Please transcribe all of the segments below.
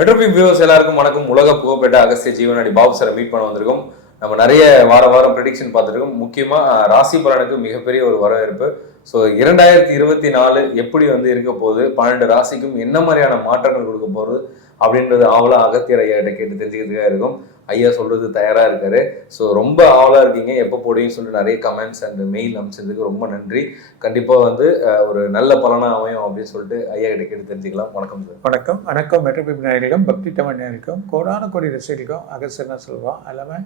மெட்ரோபிக் viewers எல்லாருக்கும் வணக்கம். உலக புகழ்பெற்ற அகஸ்திய ஜீவனாடி பாபு சாரை மீட் பண்ண வந்திருக்கோம். நம்ம நிறைய வார வாரம் ப்ரெடிக்ஷன் பார்த்துருக்கோம். முக்கியமாக ராசி பலனுக்கு மிகப்பெரிய ஒரு வரவேற்பு. ஸோ இரண்டாயிரத்தி இருபத்தி நாலு எப்படி வந்து இருக்க போகுது? பன்னெண்டு ராசிக்கும் என்ன மாதிரியான மாற்றங்கள் கொடுக்க போகிறது அப்படின்றது ஆவலாக அகத்தியர் ஐயாட்ட கேட்டு தெரிஞ்சுக்கிறதுக்காக இருக்கும். ஐயா சொல்றது தயாரா இருக்காரு. ஸோ ரொம்ப ஆவலா இருக்கீங்க. எப்போ போடுவீங்கன்னு சொல்லிட்டு நிறைய கமெண்ட்ஸ் அண்ட் மெயில் அனுப்பிச்சதுக்கு ரொம்ப நன்றி. கண்டிப்பா வந்து ஒரு நல்ல பலனா அமையும் அப்படின்னு சொல்லிட்டு ஐயா கிட்ட கேட்டு தெரிஞ்சுக்கலாம். வணக்கம் சார். வணக்கம். வணக்கம். மெட்ரோபிப் நேயர்களுக்கும் பக்தி தமிழ் நேயர்களுக்கும் கோடான கோடி ரசிகர்களுக்கும் அகசர்னா சொல்லுவோம் எல்லாமே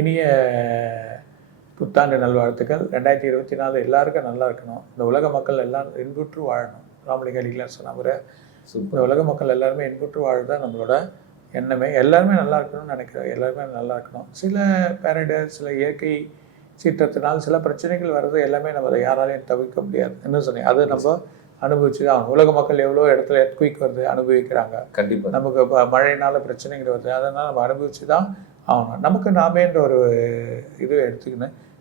இனிய புத்தாண்டு நல்வாழ்த்துக்கள். ரெண்டாயிரத்தி இருபத்தி நாலு எல்லாருக்கும் நல்லா இருக்கணும். இந்த உலக மக்கள் எல்லாரும் இன்புற்று வாழணும். ராமலிங்க அடிகளார் சொன்ன இந்த உலக மக்கள் எல்லாருமே இன்புற்று வாழ்தான் நம்மளோட எண்ணமே எல்லாருமே நல்லா இருக்கணும்னு நினைக்கிறோம் எல்லாருமே நல்லா இருக்கணும். சில பேரடர் சில இயற்கை சீற்றத்தினால் சில பிரச்சனைகள் வர்றது எல்லாமே நம்ம அதை யாராலையும் தவிர்க்க முடியாது. என்ன சொன்னீங்க? அது நம்ம அனுபவிச்சு தான். உலக மக்கள் எவ்வளோ இடத்துல எர்த்குயிக் வருது அனுபவிக்கிறாங்க. கண்டிப்பா. நமக்கு இப்போ மழைனால பிரச்சனைகள் வருது. அதனால் நம்ம அனுபவிச்சு தான் ஆகணும். நமக்கு நாமேன்ற ஒரு இது எடுத்துக்கின்னு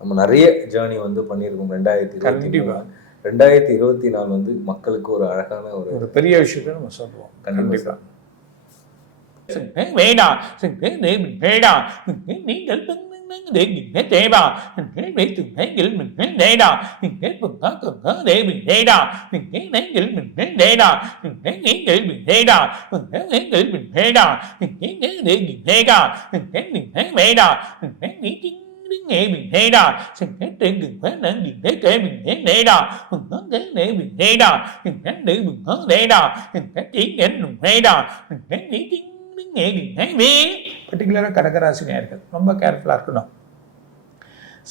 நம்ம நிறைய ஜேர்னி வந்து பண்ணியிருக்கோம் ரெண்டாயிரத்தி இருபத்தி கண்டிப்பா. ரெண்டாயிரத்தி இருபத்தி நாலு வந்து மக்களுக்கு ஒரு அழகான ஒரு ஒரு பெரிய விஷயத்தை நம்ம சொல்லுவோம் கண்டிப்பா கண்டிப்பாக வேண்டாம் வேண்டாம் நீங்கள் தேவா வைத்து நீங்கள் வேண்டாம் நீங்கள் தேவி வேண்டாம் நீங்கள் வேண்டாம் நீங்கள் வேண்டாம் நீங்கள் வேண்டாம் நீங்கள் தேவி வேண்டாம் நீங்கள் வேண்டாம் வேண்டாம் வேண்டாம் பர்டிகுலராக கடகராசி நேயர்கள் ரொம்ப கேர்ஃபுல்லாக இருக்கணும்.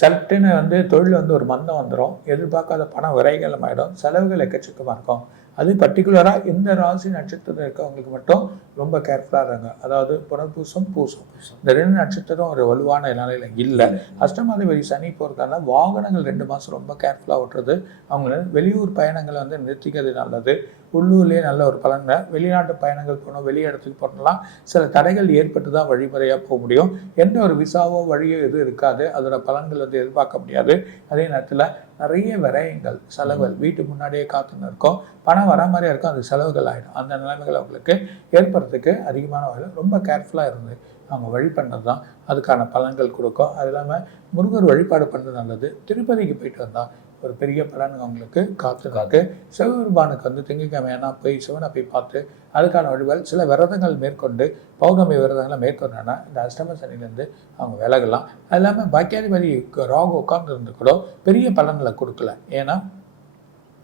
சட்டுன்னு வந்து தொழில் வந்து ஒரு மந்தம் வந்துடும் எதிர்பார்க்காத பணம் விரைகள் ஆகிடும் செலவுகள் எக்கச்சக்கமாக இருக்கும். அது பர்டிகுலராக இந்த ராசி நட்சத்திரத்தில் இருக்கவங்களுக்கு மட்டும் ரொம்ப கேர்ஃபுல்லாக இருங்க. அதாவது புனர்பூசம் பூசம். இந்த ரெண்டு நட்சத்திரம் ஒரு வலுவான நிலையில் இல்லை. அஷ்டமாதிபதி சனி போகிறதால வாகனங்கள் ரெண்டு மாதம் ரொம்ப கேர்ஃபுல்லாக ஓட்டுறது அவங்கள வெளியூர் பயணங்களை வந்து நிறுத்திக்கிறது நல்லது. உள்ளூர்லேயே நல்ல ஒரு பலன்கள் வெளிநாட்டு பயணங்கள் போகணும் வெளி இடத்துக்கு போகணும்லாம் சில தடைகள் ஏற்பட்டு தான் வழிமுறையாக போக முடியும். எந்த ஒரு விசாவோ வழியோ எதுவும் இருக்காது. அதோட பலன்கள் வந்து எதிர்பார்க்க முடியாது. அதே நேரத்தில் நிறைய விரயங்கள் செலவுகள். வீட்டு முன்னாடியே காத்துன்னு இருக்கும். பணம் வர மாதிரியே இருக்கும் அது செலவுகள் ஆகிடும் அந்த நிலைமைகள் அவங்களுக்கு ஏற்படுறதுக்கு அதிகமான வகையில் ரொம்ப கேர்ஃபுல்லாக இருந்து அவங்க வழி பண்ணது தான் அதுக்கான பலன்கள் கொடுக்கும். அது இல்லாமல் முருகர் வழிபாடு பண்ணுறது நல்லது. திருப்பதிக்கு போயிட்டு வந்தால் ஒரு பெரிய பலன் அவங்களுக்கு காத்து காத்து சிவபெருமானுக்கு வந்து திங்கக்கிழமையானா போய் சிவனை போய் பார்த்து அதுக்கான வழிபாடு சில விரதங்கள் மேற்கொண்டு பௌர்ணமி விரதங்களை மேற்கொண்டானா இந்த அஷ்டம சனிலேருந்து அவங்க விலகலாம். அது இல்லாமல் பாக்கியாதிபதி ராகு உட்கார்ந்து இருந்து கூட பெரிய பலன்களை கொடுக்கல. ஏன்னா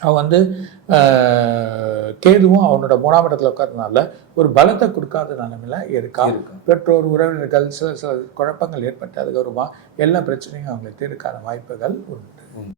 அவன் வந்து கேதுவும் அவனோட மூணாம் இடத்துல உட்கார்றதுனால ஒரு பலத்தை கொடுக்காத நிலைமையில இருக்கா இருக்கு. பெற்றோர் உறவினர்கள் சில சில குழப்பங்கள் ஏற்பட்டு அதுக்கப்புறமா எல்லா பிரச்சனையும் அவங்களுக்கு தீர்க்கான வாய்ப்புகள் உண்டு.